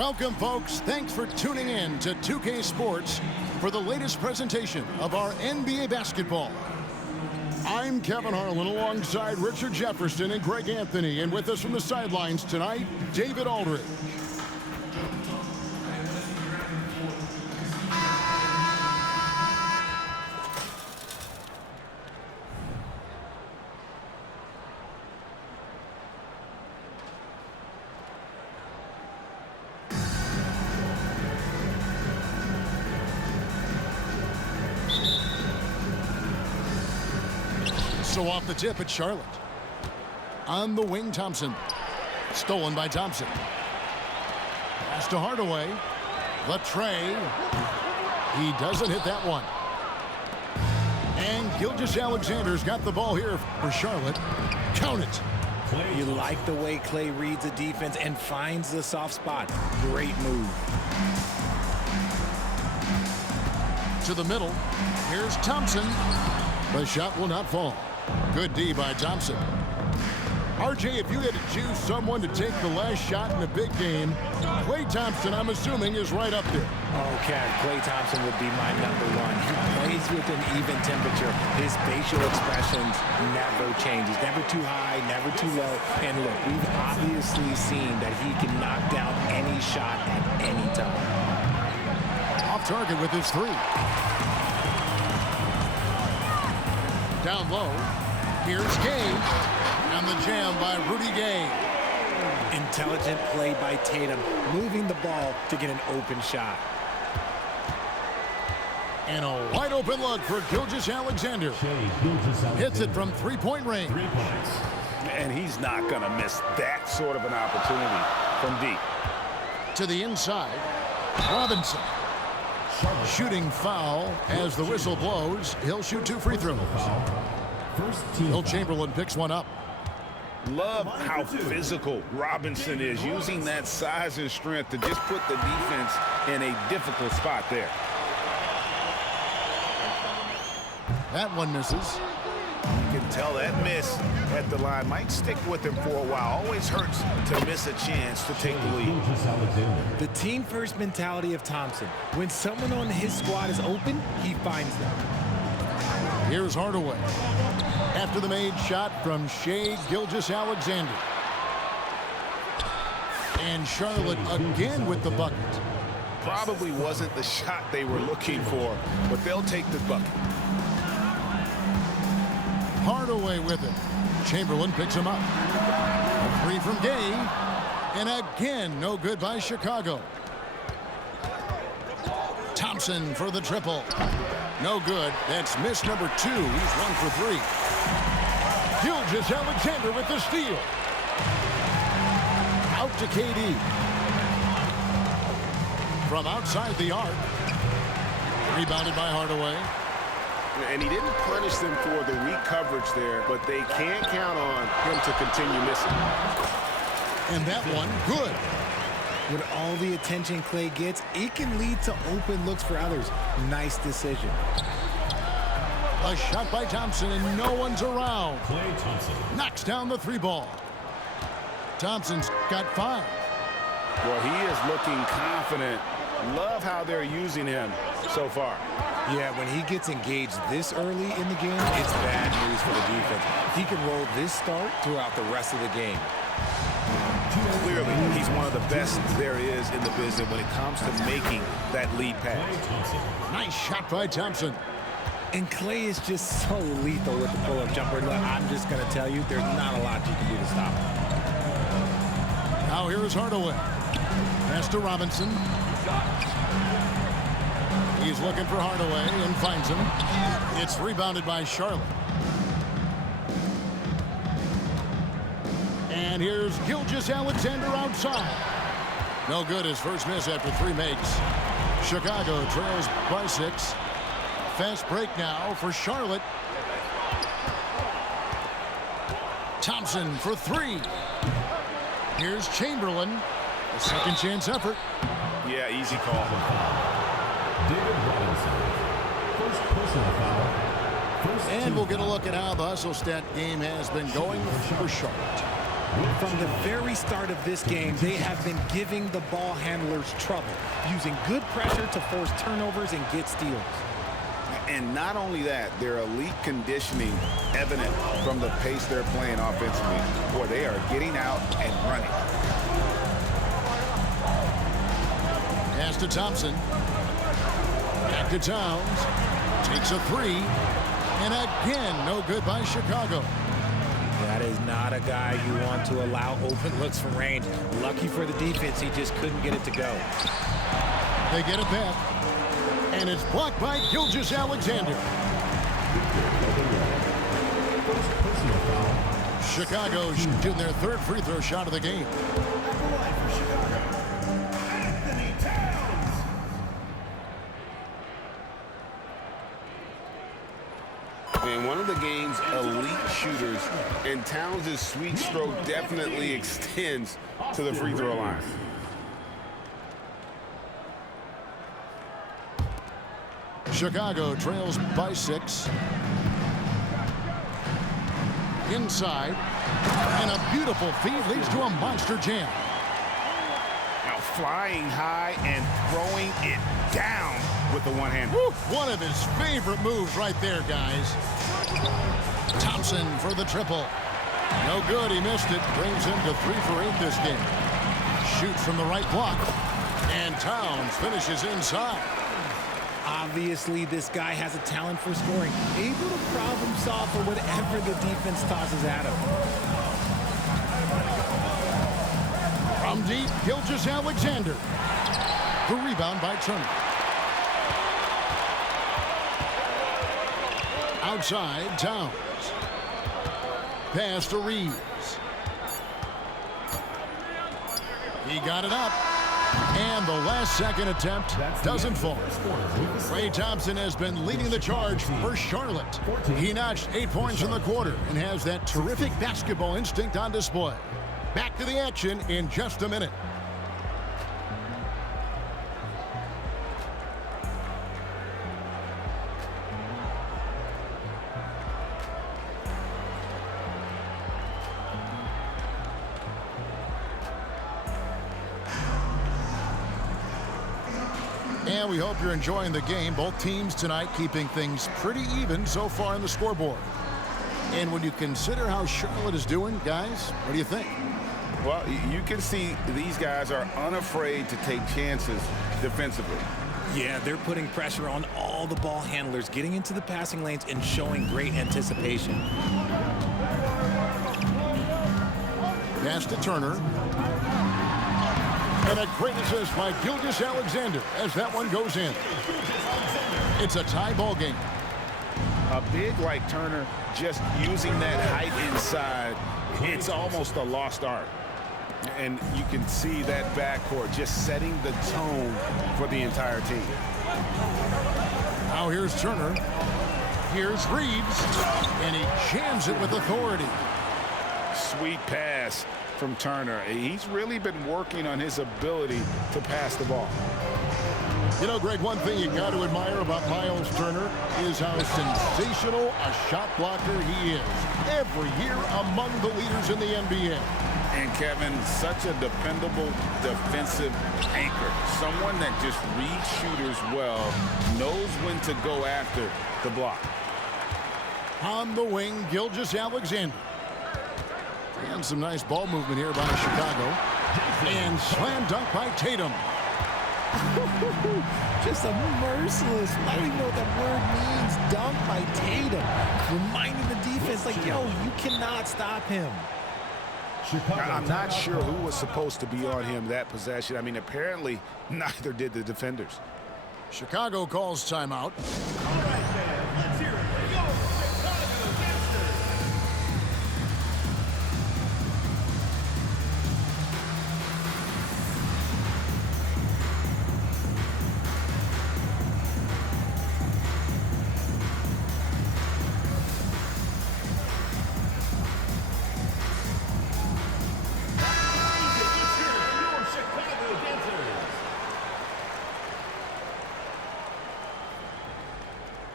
Welcome, folks. Thanks for tuning in to 2K Sports for the latest presentation of our NBA basketball. I'm Kevin Harlan alongside Richard Jefferson and Greg Anthony, and with us from the sidelines tonight, David Aldridge. So off the tip, it's Charlotte. On the wing, Thompson. Stolen by Thompson. Pass to Hardaway. The tray. He doesn't hit that one. And Gilgeous-Alexander's got the ball here for Charlotte. Count it. You like the way Klay reads the defense and finds the soft spot. Great move. To the middle. Here's Thompson. The shot will not fall. Good D by Thompson. RJ, if you had to choose someone to take the last shot in a big game, Klay Thompson, I'm assuming, is right up there. Okay, Klay Thompson would be my number one. He plays with an even temperature. His facial expressions never change. He's never too high, never too low. And look, we've obviously seen that he can knock down any shot at any time. Off target with his three. Down low. Here's Gay. And the jam by Rudy Gay. Intelligent play by Tatum, moving the ball to get an open shot. And a wide open look for Gilgeous-Alexander. Hits it from three-point range. And he's not going to miss that sort of an opportunity from deep. To the inside. Robinson. Shooting foul as the whistle blows. He'll shoot 2 free throws. Will Chamberlain picks one up. Love how physical Robinson is, using that size and strength to just put the defense in a difficult spot there. That one misses. You can tell that miss at the line might stick with him for a while. Always hurts to miss a chance to take the lead. The team-first mentality of Thompson. When someone on his squad is open, he finds them. Here's Hardaway. After the made shot from Shai Gilgeous-Alexander. And Charlotte again with the bucket. Probably wasn't the shot they were looking for, but they'll take the bucket. Hardaway with it. Chamberlain picks him up. A three from Gay. And again, no good by Chicago. Thompson for the triple. No good. That's miss number 2. He's 1 for 3. Gilgeous-Alexander with the steal. Out to KD. From outside the arc. Rebounded by Hardaway. And he didn't punish them for the weak coverage there, but they can't count on him to continue missing. And that one, good. With all the attention Klay gets, it can lead to open looks for others. Nice decision. A shot by Thompson, and no one's around. Klay Thompson knocks down the 3 ball. Thompson's got 5. Well, he is looking confident. Love how they're using him so far. Yeah, when he gets engaged this early in the game, it's bad news for the defense. He can roll this start throughout the rest of the game. Clearly, he's one of the best there is in the business when it comes to making that lead pass. Nice shot by Thompson. And Klay is just so lethal with the pull-up jumper. Look, I'm just going to tell you, there's not a lot you can do to stop him. Now here is Hardaway. Pass to Robinson. He's looking for Hardaway and finds him. It's rebounded by Charlotte. And here's Gilgeous-Alexander outside. No good, his first miss after 3 makes. Chicago trails by 6. Fast break now for Charlotte. Thompson for 3. Here's Chamberlain. A second chance effort. Yeah, easy call. David Robinson. First personal foul. And we'll get a look at how the hustle stat game has been going for Charlotte. From the very start of this game, they have been giving the ball handlers trouble, using good pressure to force turnovers and get steals. And not only that, their elite conditioning evident from the pace they're playing offensively. Boy, they are getting out and running. Pass to Thompson. Back to Towns. Takes a three. And again, no good by Chicago. That is not a guy you want to allow open looks from range. Lucky for the defense, he just couldn't get it to go. They get it back. And it's blocked by Gilgeous-Alexander. Chicago shooting their third free throw shot of the game. And one of the game's elite shooters, and Towns' sweet stroke definitely extends to the free throw line. Chicago trails by 6. Inside. And a beautiful feed leads to a monster jam. Now flying high and throwing it down with the one hand. One of his favorite moves right there, guys. Thompson for the triple. No good, he missed it. Brings him to 3 for 8 this game. Shoots from the right block. And Towns finishes inside. Obviously, this guy has a talent for scoring, able to problem solve for whatever the defense tosses at him. From deep, Gilgeous-Alexander. The rebound by Turner. Outside, Towns. Pass to Reeves. He got it up. And the last second attempt doesn't fall. Klay Thompson has been leading the charge for Charlotte. He notched 8 points in the quarter and has that terrific basketball instinct on display. Back to the action in just a minute. And we hope you're enjoying the game. Both teams tonight keeping things pretty even so far on the scoreboard. And when you consider how Charlotte is doing, guys, what do you think? Well, you can see these guys are unafraid to take chances defensively. Yeah, they're putting pressure on all the ball handlers, getting into the passing lanes and showing great anticipation. Pass to Turner. And a great assist by Gilgeous-Alexander as that one goes in. It's a tie ball game. A big like Turner, just using that height inside, it's almost a lost art. And you can see that backcourt just setting the tone for the entire team. Now here's Turner. Here's Reeves. And he jams it with authority. Sweet pass from Turner. He's really been working on his ability to pass the ball. You know, Greg, one thing you got to admire about Miles Turner is how sensational a shot blocker he is. Every year among the leaders in the NBA. And Kevin, such a dependable defensive anchor. Someone that just reads shooters well, knows when to go after the block. On the wing, Gilgeous-Alexander. And some nice ball movement here by Chicago. And slam dunk by Tatum. Just a merciless, I don't even know what that word means, dunk by Tatum. Reminding the defense, like, yo, you cannot stop him. I'm not sure who was supposed to be on him that possession. I mean, apparently neither did the defenders. Chicago calls timeout. All right, fans, let's hear it for your Chicago Gangsters.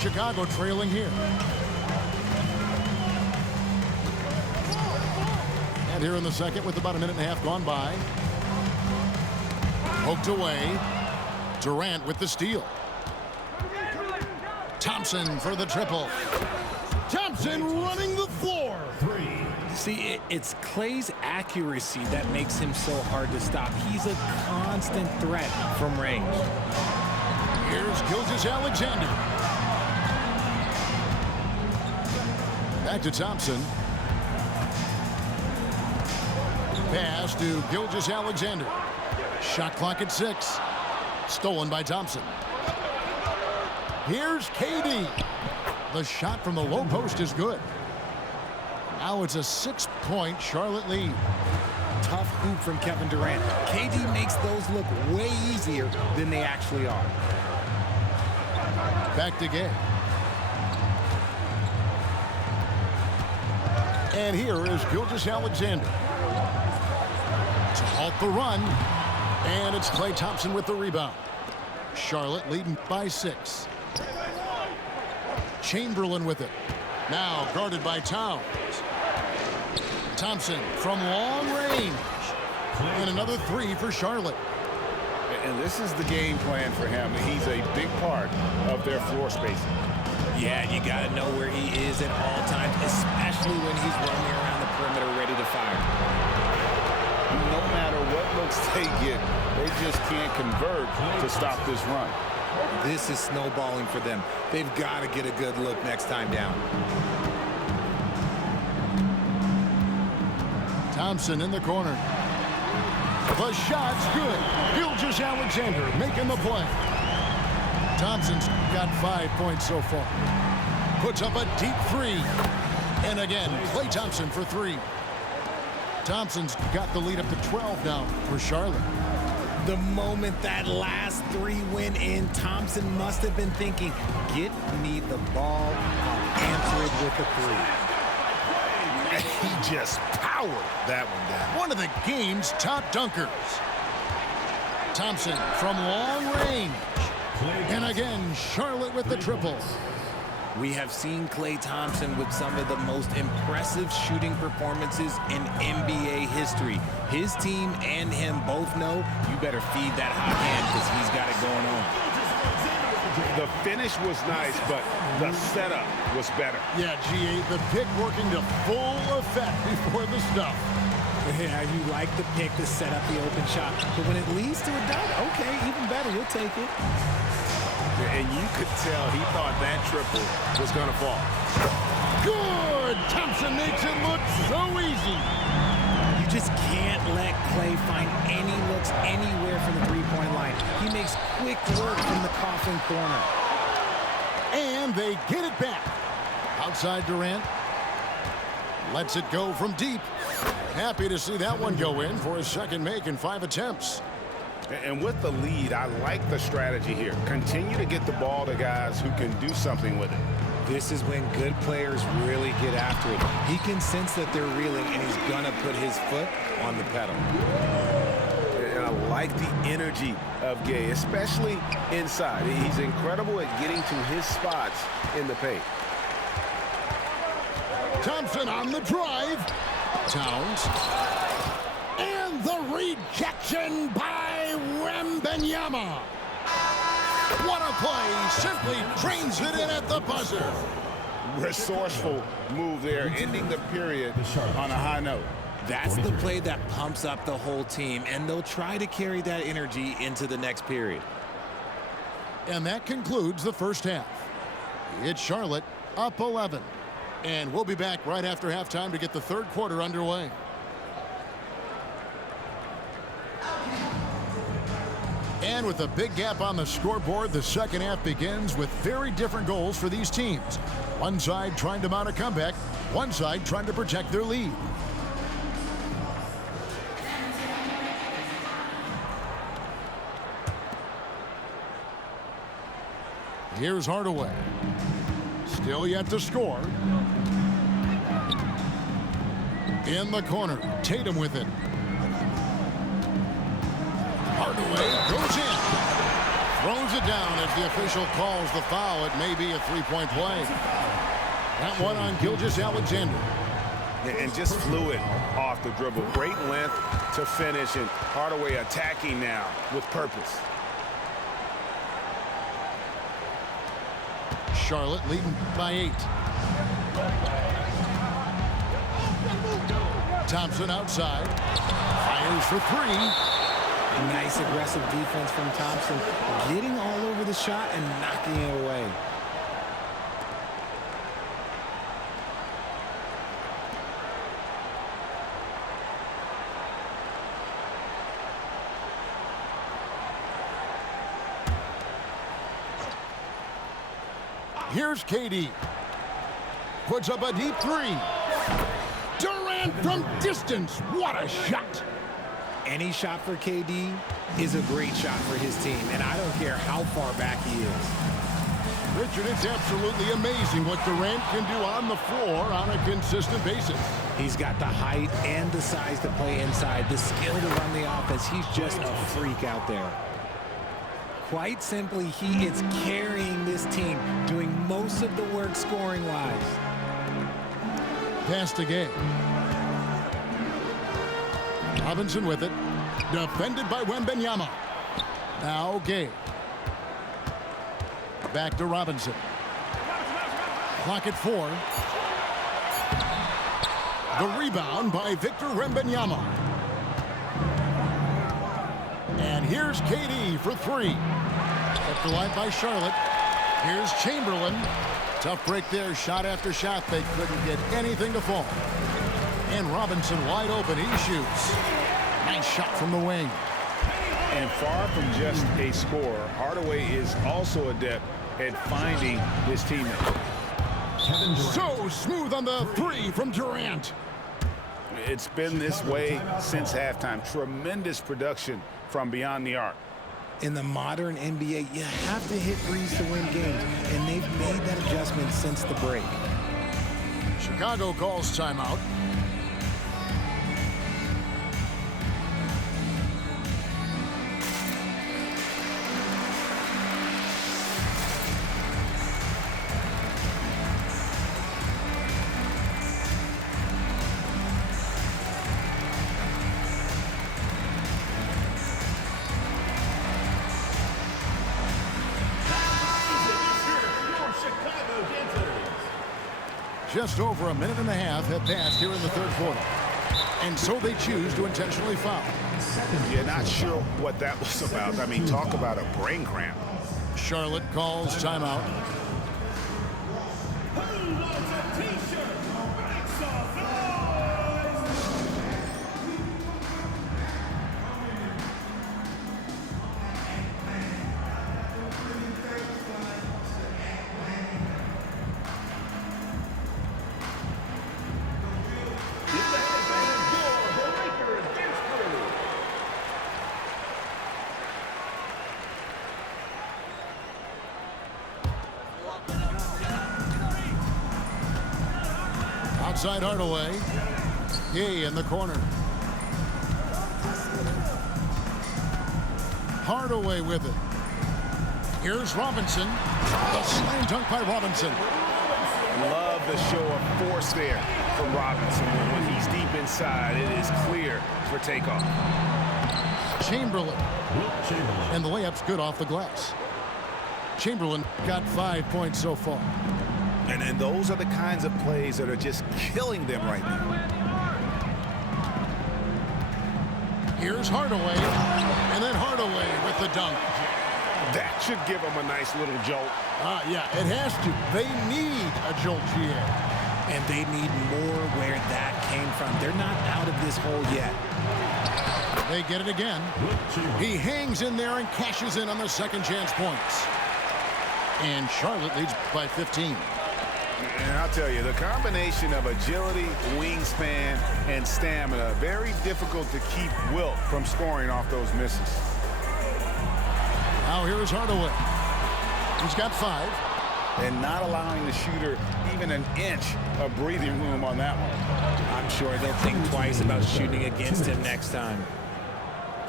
Chicago trailing here. And here in the second with about a minute and a half gone by. Poked away. Durant with the steal. Thompson for the triple. Thompson running the floor. See, it's Klay's accuracy that makes him so hard to stop. He's a constant threat from range. Here's Gilgeous-Alexander. Back to Thompson. Pass to Gilgeous-Alexander. Shot clock at 6. Stolen by Thompson. Here's KD. The shot from the low post is good. Now it's a 6-point Charlotte lead. Tough hoop from Kevin Durant. KD makes those look way easier than they actually are. Back to Gay. And here is Gilgeous-Alexander. To halt the run. And it's Klay Thompson with the rebound. Charlotte leading by 6. Chamberlain with it. Now guarded by Towns. Thompson from long range. And another 3 for Charlotte. And this is the game plan for him. He's a big part of their floor spacing. Yeah, you got to know where he is at all times, especially when he's roaming around the perimeter ready to fire. No matter what looks they get, they just can't convert to stop this run. This is snowballing for them. They've got to get a good look next time down. Thompson in the corner. The shot's good. Gilgeous-Alexander making the play. Thompson's got 5 points so far. Puts up a deep 3. And again, Klay Thompson for 3. Thompson's got the lead up to 12 now for Charlotte. The moment that last 3 went in, Thompson must have been thinking, get me the ball, I'll answer it with a 3. He just powered that one down. One of the game's top dunkers. Thompson from long range. And again, Charlotte with the triple. We have seen Klay Thompson with some of the most impressive shooting performances in NBA history. His team and him both know you better feed that hot hand because he's got it going on. The finish was nice, but the setup was better. Yeah, G.A., the pick working to full effect before the stuff. Yeah, you like the pick to set up the open shot, but when it leads to a dunk, okay, even better, you'll take it. And you could tell he thought that triple was going to fall. Good! Thompson makes it look so easy. You just can't let Klay find any looks anywhere from the three-point line. He makes quick work from the coffin corner. And they get it back. Outside Durant. Lets it go from deep. Happy to see that one go in for his second make in 5 attempts. And with the lead, I like the strategy here. Continue to get the ball to guys who can do something with it. This is when good players really get after it. He can sense that they're reeling, and he's going to put his foot on the pedal. And I like the energy of Gay, especially inside. He's incredible at getting to his spots in the paint. Thompson on the drive. Towns. And the rejection by Wembanyama. What a play. Simply drains it in at the buzzer. Resourceful move there, ending the period on a high note. That's the play that pumps up the whole team, and they'll try to carry that energy into the next period. And that concludes the first half. It's Charlotte up 11. And we'll be back right after halftime to get the third quarter underway. And with a big gap on the scoreboard, the second half begins with very different goals for these teams. One side trying to mount a comeback, one side trying to protect their lead. Here's Hardaway. Still yet to score. In the corner, Tatum with it. Hardaway goes in. Throws it down as the official calls the foul, it may be a three-point play. That one on Gilgeous-Alexander. And just fluid off the dribble. Great length to finish, and Hardaway attacking now with purpose. Charlotte leading by 8. Thompson outside. Fires for 3. Nice aggressive defense from Thompson. Getting all over the shot and knocking it away. Here's KD. Puts up a deep 3. Durant from distance. What a shot. Any shot for KD is a great shot for his team, and I don't care how far back he is. Richard, it's absolutely amazing what Durant can do on the floor on a consistent basis. He's got the height and the size to play inside, the skill to run the offense. He's just a freak out there. Quite simply, he is carrying this team, doing most of the work scoring-wise. Pass to Gay. Robinson with it. Defended by Wembanyama. Now Gay. Back to Robinson. Clock at 4. The rebound by Victor Wembanyama. And here's KD for 3. Up the line by Charlotte. Here's Chamberlain. Tough break there. Shot after shot. They couldn't get anything to fall. And Robinson wide open. He shoots. Nice shot from the wing. And far from just a scorer, Hardaway is also adept at finding his teammate. So smooth on the 3 from Durant. It's been this way since halftime. Tremendous production from beyond the arc. In the modern NBA, you have to hit threes to win games, and they've made that adjustment since the break. Chicago calls timeout. Just over a minute and a half have passed here in the third quarter. And so they choose to intentionally foul. You're not sure what that was about. I mean, talk about a brain cramp. Charlotte calls timeout. Who wants a t-shirt? Make some Outside Hardaway. Gay in the corner. Hardaway with it. Here's Robinson. The slam dunk by Robinson. Love the show of force there from Robinson. When he's deep inside, it is clear for takeoff. Chamberlain. And the layup's good off the glass. Chamberlain got 5 points so far. And those are the kinds of plays that are just killing them right now. Here's Hardaway. And then Hardaway with the dunk. That should give them a nice little jolt. Yeah, it has to. They need a jolt here. And they need more where that came from. They're not out of this hole yet. They get it again. He hangs in there and cashes in on the second chance points. And Charlotte leads by 15. And I'll tell you, the combination of agility, wingspan, and stamina, very difficult to keep Wilt from scoring off those misses. Now here's Hardaway. He's got 5. And not allowing the shooter even an inch of breathing room on that one. I'm sure they'll think twice about shooting against him next time.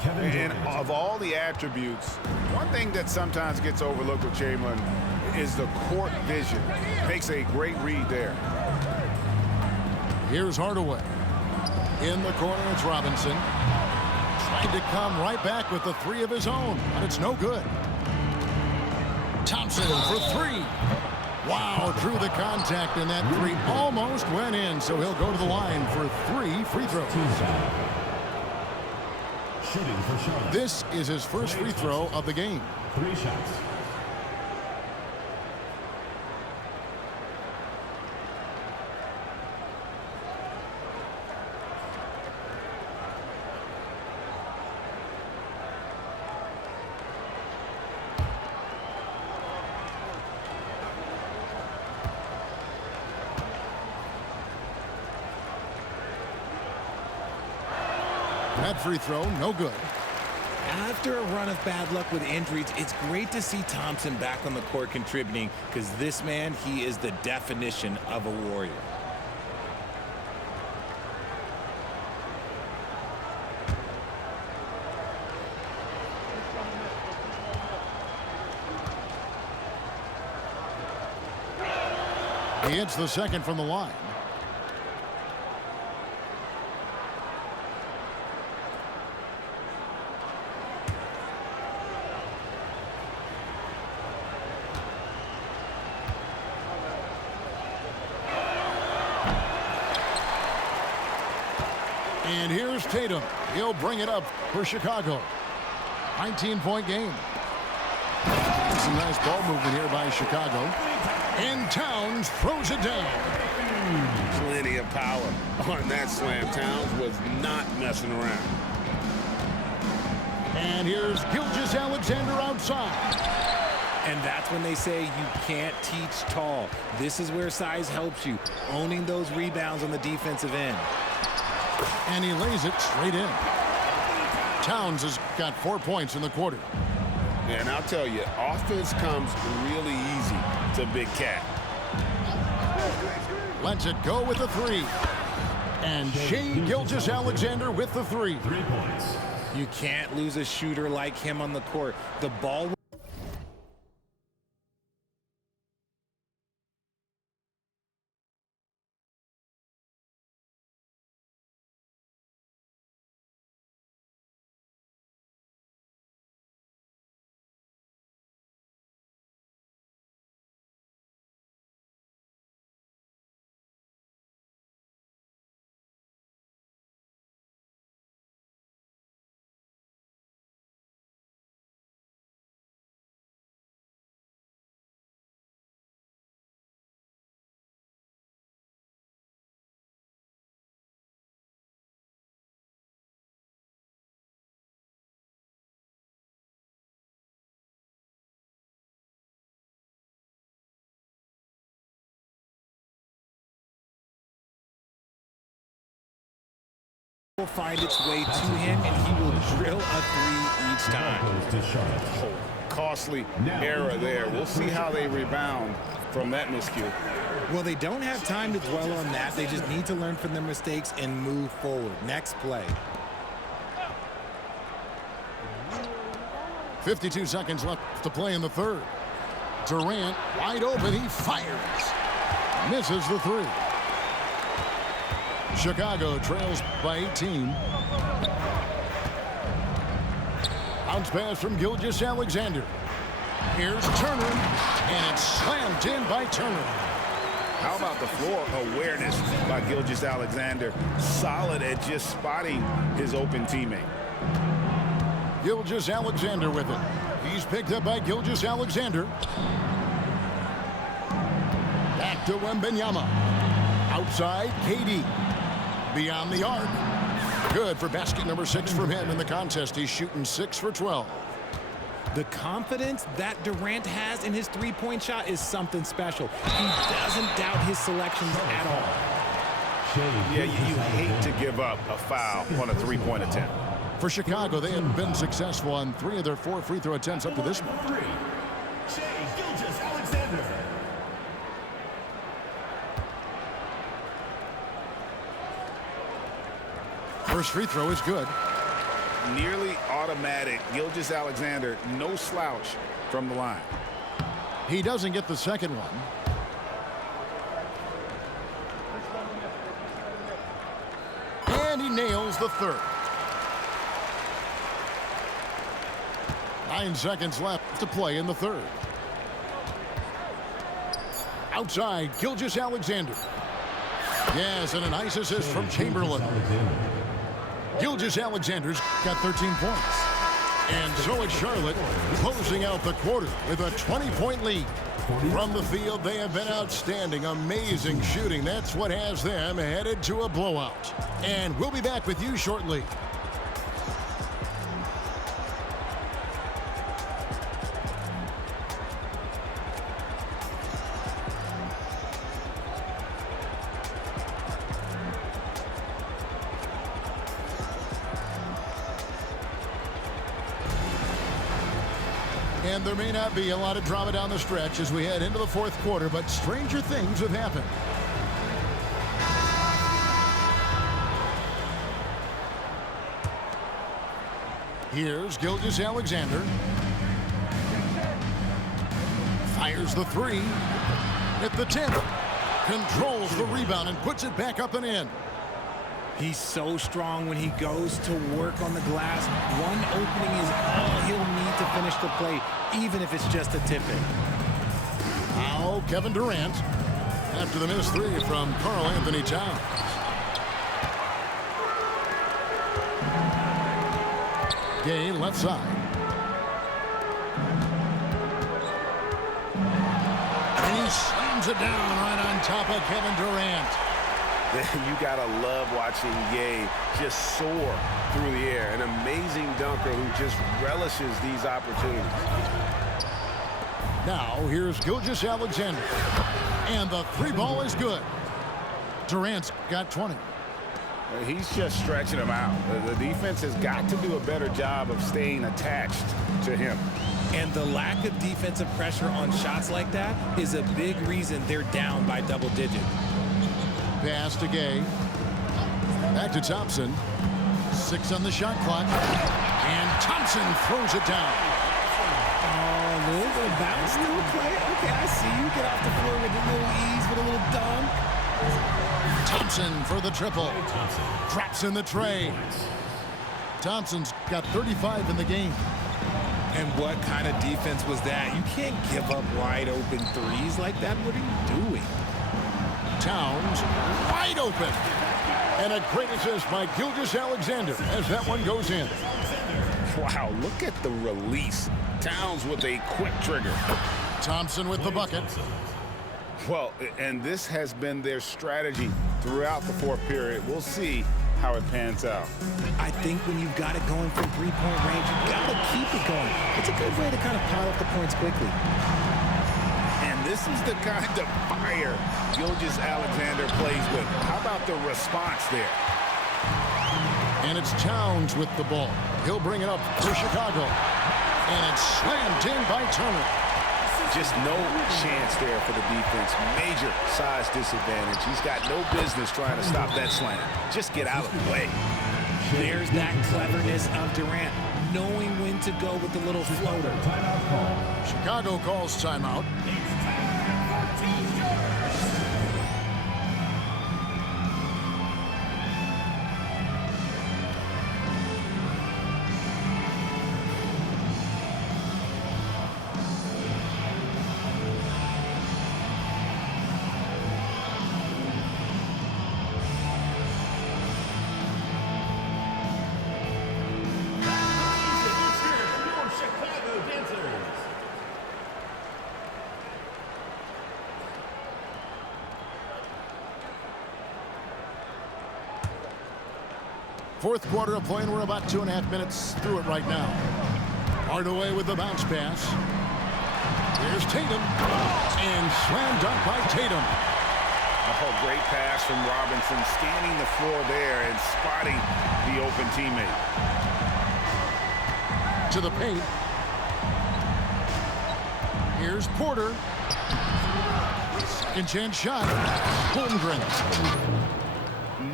And of all the attributes, one thing that sometimes gets overlooked with Chamberlain is the court vision. Makes a great read there. Here's Hardaway. In the corner, it's Robinson. Trying to come right back with the three of his own, but it's no good. Thompson for three. Wow, drew the contact, and that three almost went in, so he'll go to the line for 3 free throws. This is his first free throw of the game. 3 shots. That free throw, no good. After a run of bad luck with injuries, it's great to see Thompson back on the court contributing, because this man, he is the definition of a warrior. He hits the second from the line. And here's Tatum. He'll bring it up for Chicago. 19-point game. Some nice ball movement here by Chicago. And Towns throws it down. Plenty of power on that slam. Towns was not messing around. And here's Gilgeous-Alexander outside. And that's when they say you can't teach tall. This is where size helps you, owning those rebounds on the defensive end. And he lays it straight in. Towns has got 4 points in the quarter. And I'll tell you, offense comes really easy to Big Cat. Lets it go with the three. And Shai Gilgeous-Alexander with the three. 3 points. You can't lose a shooter like him on the court. The ball will find its way to him, and he will drill a three each time. Goes to Charlotte. Oh, costly error there. We'll see how they rebound from that miscue. Well, they don't have time to dwell on that. They just need to learn from their mistakes and move forward. Next play. 52 seconds left to play in the third. Durant wide open. He fires. Misses the three. Chicago trails by 18. Bounce pass from Gilgeous-Alexander. Here's Turner, and it's slammed in by Turner. How about the floor awareness by Gilgeous-Alexander? Solid at just spotting his open teammate. Gilgeous-Alexander with it. He's picked up by Gilgeous-Alexander. Back to Wembanyama. Outside, KD. Beyond the arc. Good for basket number 6 from him in the contest. He's shooting 6 for 12. The confidence that Durant has in his three-point shot is something special. He doesn't doubt his selections at all. Yeah, you hate to give up a foul on a three-point attempt. For Chicago, they have been successful on 3 of their 4 free throw attempts up to this point. Shai Gilgeous-Alexander. First free throw is good. nearly automatic. Gilgeous-Alexander, no slouch from the line. He doesn't get the second one. And he nails the third. 9 seconds left to play in the third. Outside, Gilgeous-Alexander. Yes, and a nice assist from Chamberlain. Gilgeous-Alexander's got 13 points. And so it's Charlotte closing out the quarter with a 20-point lead. From the field, they have been outstanding, amazing shooting. That's what has them headed to a blowout. And we'll be back with you shortly. And there may not be a lot of drama down the stretch as we head into the fourth quarter, but stranger things have happened. Here's Gilgeous-Alexander. Fires the three. At the 10th. Controls the rebound and puts it back up and in. He's so strong when he goes to work on the glass. One opening is all he'll need to finish the play, even if it's just a tip-in. Now Kevin Durant after the missed three from Karl-Anthony Towns. Gay left side. And he slams it down right on top of Kevin Durant. You gotta love watching Ye just soar through the air. An amazing dunker who just relishes these opportunities. Now here's Gilgeous-Alexander. And the three ball is good. Durant's got 20. He's just stretching him out. The defense has got to do a better job of staying attached to him. And the lack of defensive pressure on shots like that is a big reason they're down by double digits. Pass to Gay. Back to Thompson. 6 on the shot clock. And Thompson throws it down. Oh, a little bounce to the play. Okay, I see you. Get off the floor with a little ease, with a little dunk. Thompson for the triple. Drops in the tray. Thompson's got 35 in the game. And what kind of defense was that? You can't give up wide open threes like that. What are you doing? Towns wide open. And a great assist by Gilgeous-Alexander as that one goes in. Wow, look at the release. Towns with a quick trigger. Thompson with the bucket. Well, and this has been their strategy throughout the fourth period. We'll see how it pans out. I think when you've got it going from three-point range, you've got to keep it going. It's a good way to kind of pile up the points quickly. And this is the kind of fire Gilgeous-Alexander plays with. How about the response there? And it's Towns with the ball. He'll bring it up for Chicago. And it's slammed in by Turner. Just no chance there for the defense. Major size disadvantage. He's got no business trying to stop that slam. Just get out of the way. There's that cleverness of Durant, knowing when to go with the little floater. Chicago calls timeout. Fourth quarter of play, and we're about 2.5 minutes through it right now. Hardaway with the bounce pass. Here's Tatum. And slam dunk by Tatum. Oh, great pass from Robinson, scanning the floor there and spotting the open teammate. To the paint. Here's Porter. Second chance shot. Holmgren.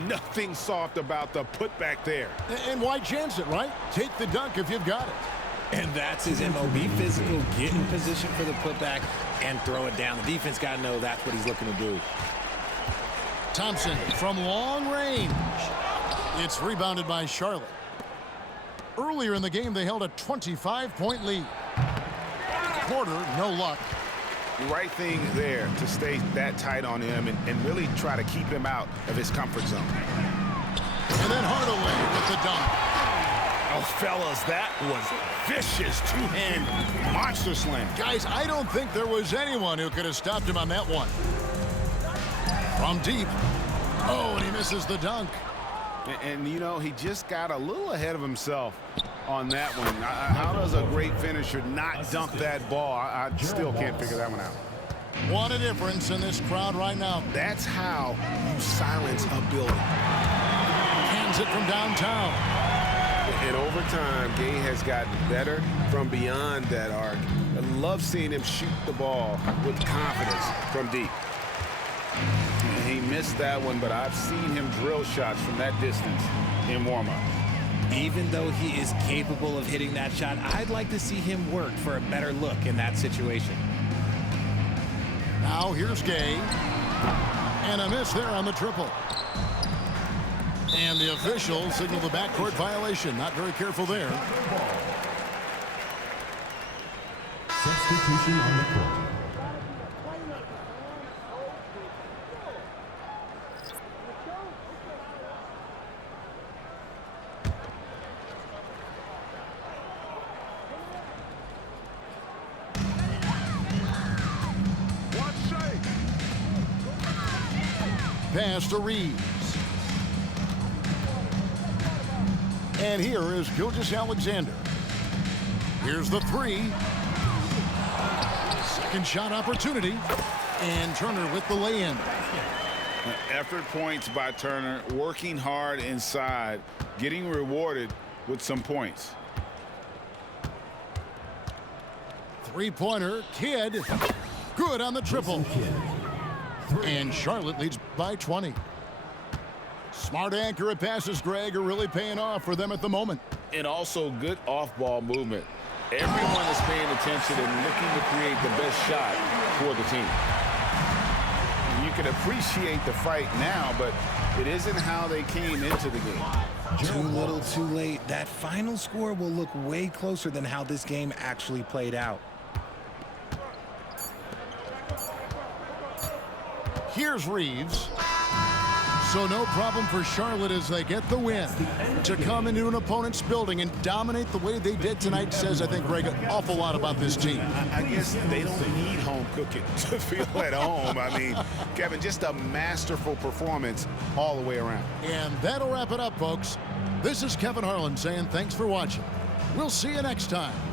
Nothing soft about the putback there. And why chance it, right? Take the dunk if you've got it. And that's his MO. Be physical, get in position for the putback, and throw it down. The defense got to know that's what he's looking to do. Thompson from long range. It's rebounded by Charlotte. Earlier in the game, they held a 25-point lead. Quarter, no luck. Right thing there to stay that tight on him and really try to keep him out of his comfort zone. And then Hardaway with the dunk. Oh, fellas, that was vicious two-hand monster slam. Guys, I don't think there was anyone who could have stopped him on that one. From deep. Oh, and he misses the dunk. And you know, he just got a little ahead of himself on that one. How does a great finisher not dunk that ball? I still can't figure that one out. What a difference in this crowd right now. That's how you silence a building. Hands it from downtown. And over time, Gay has gotten better from beyond that arc. I love seeing him shoot the ball with confidence from deep. He missed that one, but I've seen him drill shots from that distance in warm-up. Even though he is capable of hitting that shot, I'd like to see him work for a better look in that situation. Now here's Gay. And a miss there on the triple. And the official signaled the backcourt violation. Not very careful there. Substitution on the court. Pass to Reeves. And here is Gilgeous-Alexander. Here's the three. Second shot opportunity. And Turner with the lay-in. Effort points by Turner, working hard inside, getting rewarded with some points. Three-pointer, Kidd. Good on the triple. And Charlotte leads by 20. Smart, accurate passes, Greg, are really paying off for them at the moment. And also good off-ball movement. Everyone is paying attention and looking to create the best shot for the team. And you can appreciate the fight now, but it isn't how they came into the game. Too little, too late. That final score will look way closer than how this game actually played out. Here's Reeves. So no problem for Charlotte as they get the win. To come into an opponent's building and dominate the way they did tonight says, I think, Greg, an awful lot about this team. I guess they don't need home cooking to feel at home. I mean, Kevin, just a masterful performance all the way around. And that'll wrap it up, folks. This is Kevin Harlan saying thanks for watching. We'll see you next time.